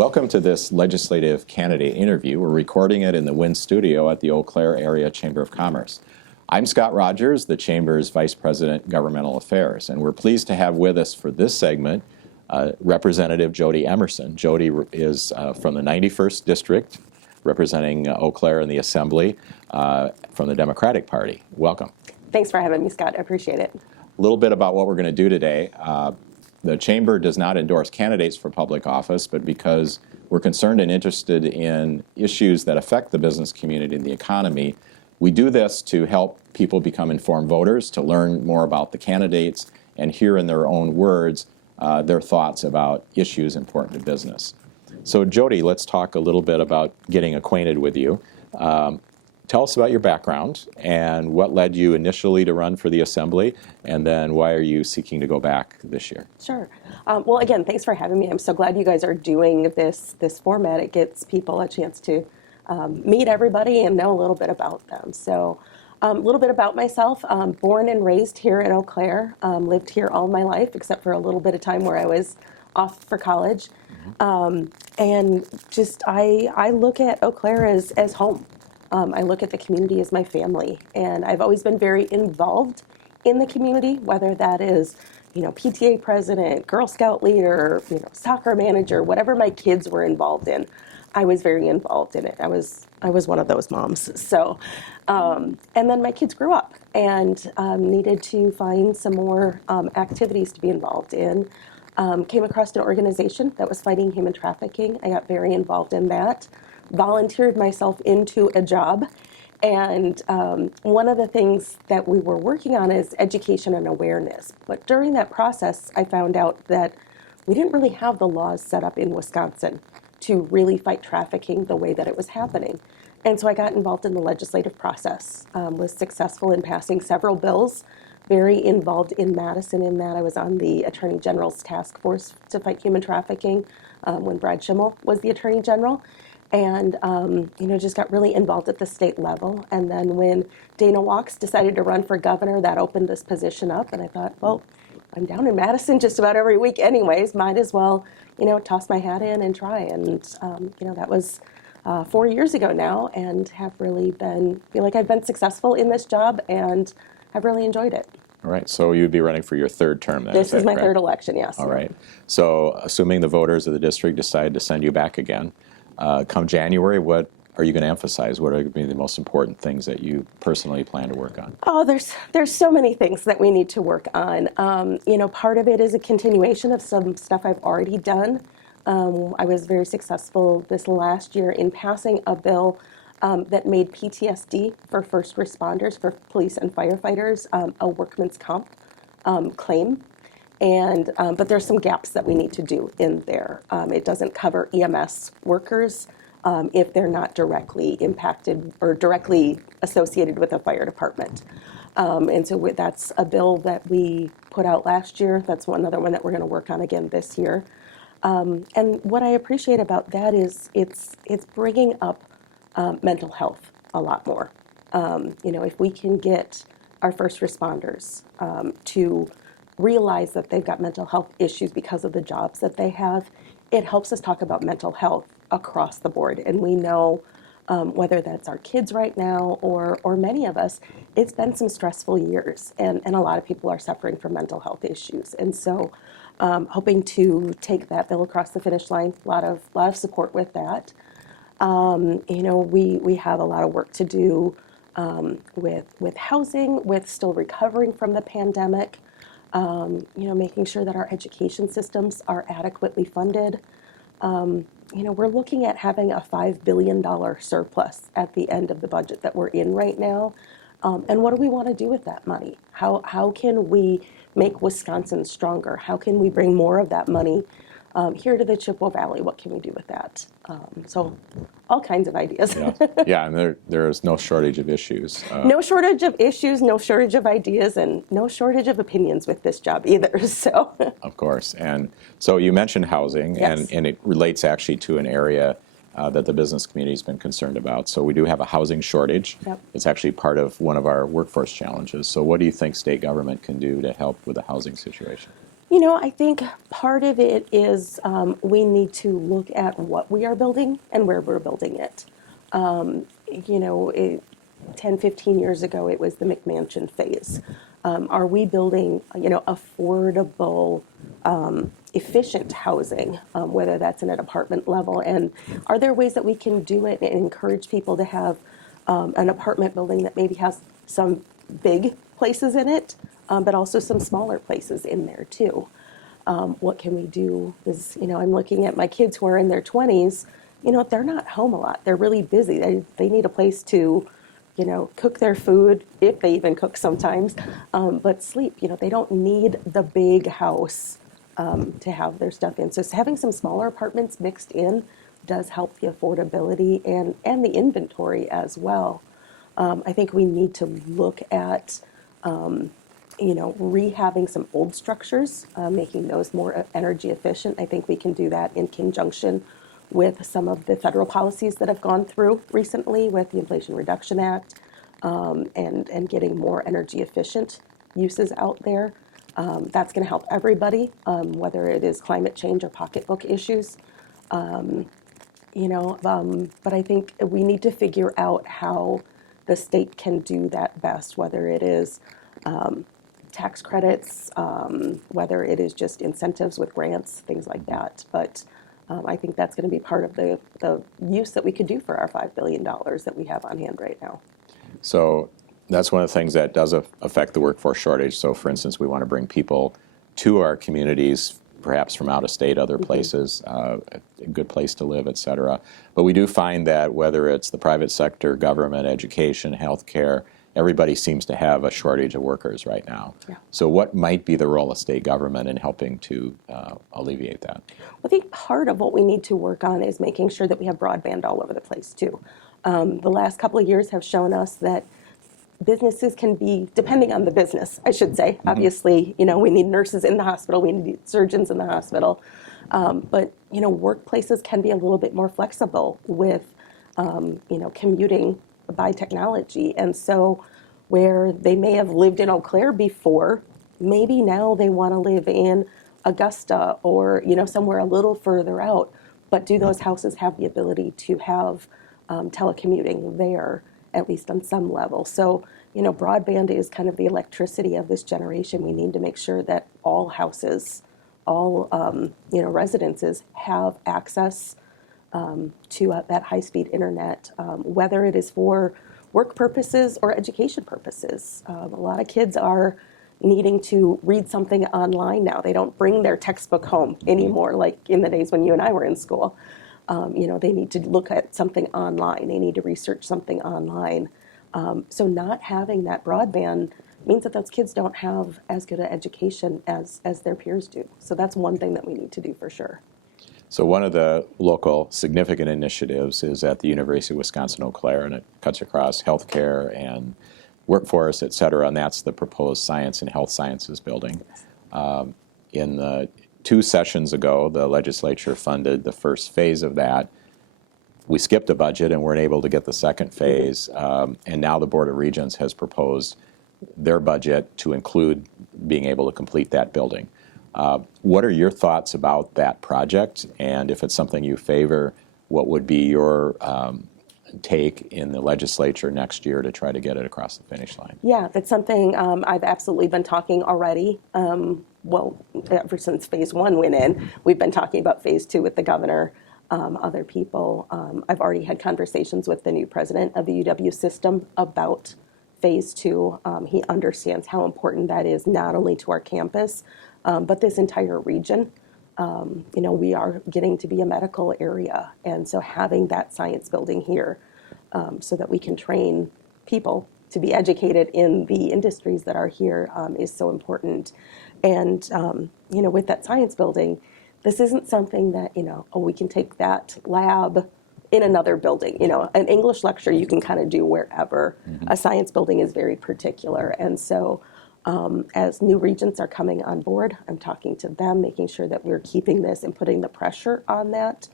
Welcome to this legislative candidate interview. We're recording it in the Wynn studio at the Eau Claire Area Chamber of Commerce. I'm Scott Rogers, the Chamber's Vice President, Governmental Affairs, and we're pleased to have with us for this segment Representative Jodi Emerson. Jody is from the 91st District, representing Eau Claire in the Assembly from the Democratic Party. Welcome. Thanks for having me, Scott. I appreciate it. A little bit about what we're going to do today. The Chamber does not endorse candidates for public office, but because we're concerned and interested in issues that affect the business community and the economy, we do this to help people become informed voters, to learn more about the candidates, and hear in their own words their thoughts about issues important to business. So Jody, let's talk a little bit about getting acquainted with you. Tell us about your background and what led you initially to run for the Assembly, and then why are you seeking to go back this year? Sure. Well, again, thanks for having me. I'm so glad you guys are doing this format. It gives people a chance to meet everybody and know a little bit about them. So a little bit about myself. Born and raised here in Eau Claire. Lived here all my life, except for a little bit of time where I was off for college. And just I look at Eau Claire as home. I look at the community as my family, and I've always been very involved in the community, whether that is, PTA president, Girl Scout leader, soccer manager, whatever my kids were involved in, I was very involved in it. I was one of those moms. So, and then my kids grew up and needed to find some more activities to be involved in. Came across an organization that was fighting human trafficking. I got very involved in that. Volunteered myself into a job, and one of the things that we were working on is education and awareness. But during that process, I found out that we didn't really have the laws set up in Wisconsin to really fight trafficking the way that it was happening. And so I got involved in the legislative process, was successful in passing several bills, very involved in Madison in that I was on the Attorney General's task force to fight human trafficking when Brad Schimmel was the Attorney General. And, just got really involved at the state level. And then when Dana Walks decided to run for governor, that opened this position up. And I thought, well, I'm down in Madison just about every week anyways, might as well, toss my hat in and try. And, that was 4 years ago now, and have really feel like I've been successful in this job and have really enjoyed it. All right, so you'd be running for your third term then? This is my third election, yes. All right, so assuming the voters of the district decide to send you back again, come January, what are you going to emphasize? What are going to be the most important things that you personally plan to work on? Oh, there's so many things that we need to work on. Part of it is a continuation of some stuff I've already done. I was very successful this last year in passing a bill that made PTSD for first responders, for police and firefighters, a workman's comp claim. And but there's some gaps that we need to do in there. It doesn't cover EMS workers if they're not directly impacted or directly associated with a fire department. And so that's a bill that we put out last year. That's another one that we're going to work on again this year. And what I appreciate about that is it's bringing up mental health a lot more. If we can get our first responders to realize that they've got mental health issues because of the jobs that they have, it helps us talk about mental health across the board. And we know whether that's our kids right now or many of us, it's been some stressful years, and a lot of people are suffering from mental health issues. And so hoping to take that bill across the finish line, a lot of support with that. We have a lot of work to do with housing, with still recovering from the pandemic. Making sure that our education systems are adequately funded. We're looking at having a $5 billion surplus at the end of the budget that we're in right now. And what do we want to do with that money? How can we make Wisconsin stronger? How can we bring more of that money here to the Chippewa Valley? What can we do with that? So all kinds of ideas. Yeah, and there is no shortage of issues. No shortage of issues, no shortage of ideas, and no shortage of opinions with this job either. So. Of course. And so you mentioned housing, yes. and it relates actually to an area that the business community has been concerned about. So we do have a housing shortage. Yep. It's actually part of one of our workforce challenges. So what do you think state government can do to help with the housing situation? I think part of it is we need to look at what we are building and where we're building it. Um, you know, it, 10, 15 years ago, it was the McMansion phase. Are we building, affordable, efficient housing, whether that's in an apartment level? And are there ways that we can do it and encourage people to have an apartment building that maybe has some big places in it, but also some smaller places in there too? What can we do? Is, I'm looking at my kids who are in their 20s, they're not home a lot. They're really busy. They need a place to, cook their food, if they even cook sometimes, but sleep. They don't need the big house to have their stuff in. So having some smaller apartments mixed in does help the affordability and the inventory as well. I think we need to look at rehabbing some old structures, making those more energy efficient. I think we can do that in conjunction with some of the federal policies that have gone through recently with the Inflation Reduction Act, and getting more energy efficient uses out there. That's going to help everybody, whether it is climate change or pocketbook issues. But I think we need to figure out how the state can do that best, whether it is tax credits, whether it is just incentives with grants, things like that. But I think that's going to be part of the use that we could do for our $5 billion that we have on hand right now. So that's one of the things that does affect the workforce shortage. So for instance, we want to bring people to our communities, perhaps from out of state, other places, a good place to live, et cetera. But we do find that whether it's the private sector, government, education, healthcare, everybody seems to have a shortage of workers right now. Yeah. So what might be the role of state government in helping to alleviate that? I think part of what we need to work on is making sure that we have broadband all over the place too. The last couple of years have shown us that businesses can be, depending on the business, I should say. Obviously, we need nurses in the hospital, we need surgeons in the hospital. But, workplaces can be a little bit more flexible with, commuting by technology. And so where they may have lived in Eau Claire before, maybe now they want to live in Augusta or, somewhere a little further out. But do those houses have the ability to have telecommuting there, at least on some level? So, broadband is kind of the electricity of this generation. We need to make sure that all houses, all, residences have access to that high-speed internet, whether it is for work purposes or education purposes. A lot of kids are needing to read something online now. They don't bring their textbook home anymore, like in the days when you and I were in school. They need to look at something online. They need to research something online. So not having that broadband means that those kids don't have as good an education as their peers do. So that's one thing that we need to do for sure. So one of the local significant initiatives is at the University of Wisconsin-Eau Claire, and it cuts across healthcare and workforce, et cetera, and that's the proposed Science and Health Sciences building. In the 2 sessions ago, the legislature funded the first phase of that. We skipped a budget and weren't able to get the second phase, and now the Board of Regents has proposed their budget to include being able to complete that building. What are your thoughts about that project? And if it's something you favor, what would be your take in the legislature next year to try to get it across the finish line? Yeah, that's something I've absolutely been talking already. Ever since phase 1 went in, we've been talking about phase 2 with the governor, other people. I've already had conversations with the new president of the UW system about phase 2. He understands how important that is, not only to our campus, but this entire region. We are getting to be a medical area, and so having that science building here so that we can train people to be educated in the industries that are here is so important. And, with that science building, this isn't something that, we can take that lab in another building. An English lecture you can kind of do wherever. A science building is very particular. And so as new regents are coming on board, I'm talking to them, making sure that we're keeping this and putting the pressure on that.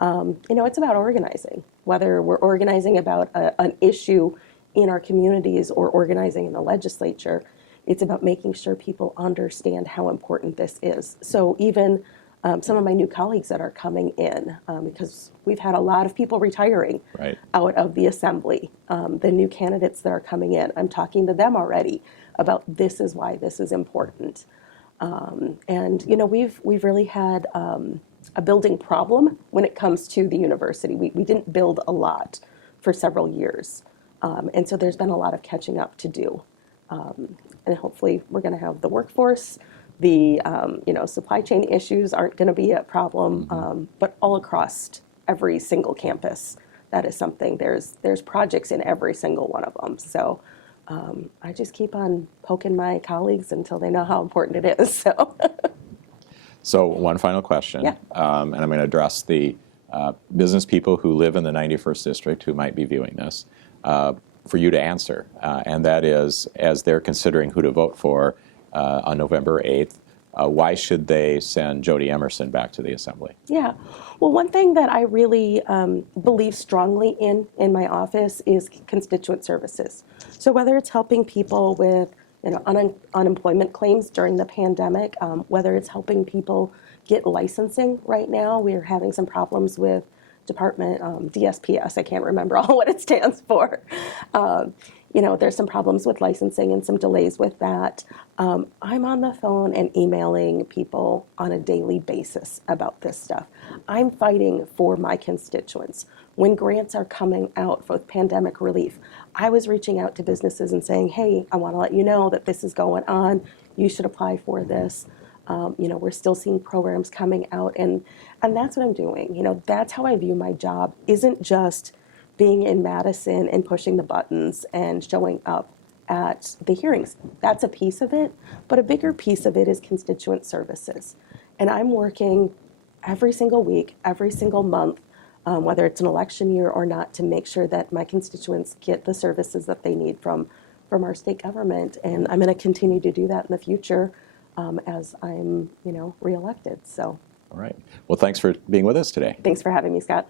It's about organizing, whether we're organizing about an issue in our communities or organizing in the legislature. It's about making sure people understand how important this is. So even some of my new colleagues that are coming in, because we've had a lot of people retiring Right. out of the assembly, the new candidates that are coming in, I'm talking to them already about this is why this is important. And you know, we've really had a building problem when it comes to the university. We didn't build a lot for several years, and so there's been a lot of catching up to do. And hopefully, we're going to have the workforce. The you know, supply chain issues aren't going to be a problem, but all across every single campus, that is something. There's projects in every single one of them. So. I just keep on poking my colleagues until they know how important it is. So, So one final question, Yeah. And I'm going to address the business people who live in the 91st district who might be viewing this, for you to answer, and that is, as they're considering who to vote for on November 8th, why should they send Jodi Emerson back to the Assembly? yeah. Well, one thing that I really believe strongly in my office is constituent services. So whether it's helping people with, you know, unemployment claims during the pandemic, whether it's helping people get licensing right now, we're having some problems with department DSPS. I can't remember all what it stands for. You know, there's some problems with licensing and some delays with that. I'm on the phone and emailing people on a daily basis about this stuff. I'm fighting for my constituents. When grants are coming out for pandemic relief, I was reaching out to businesses and saying, hey, I want to let you know that this is going on. You should apply for this. You know, we're still seeing programs coming out, and that's what I'm doing. You know, that's how I view my job. Isn't just being in Madison and pushing the buttons and showing up at the hearings. That's a piece of it, but a bigger piece of it is constituent services. And I'm working every single week, every single month, whether it's an election year or not, to make sure that my constituents get the services that they need from our state government. And I'm going to continue to do that in the future as I'm, you know, reelected. So. All right. Well, thanks for being with us today. Thanks for having me, Scott.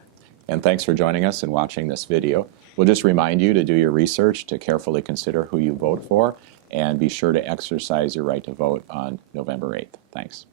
And thanks for joining us and watching this video. We'll just remind you to do your research, to carefully consider who you vote for, and be sure to exercise your right to vote on November 8th. Thanks.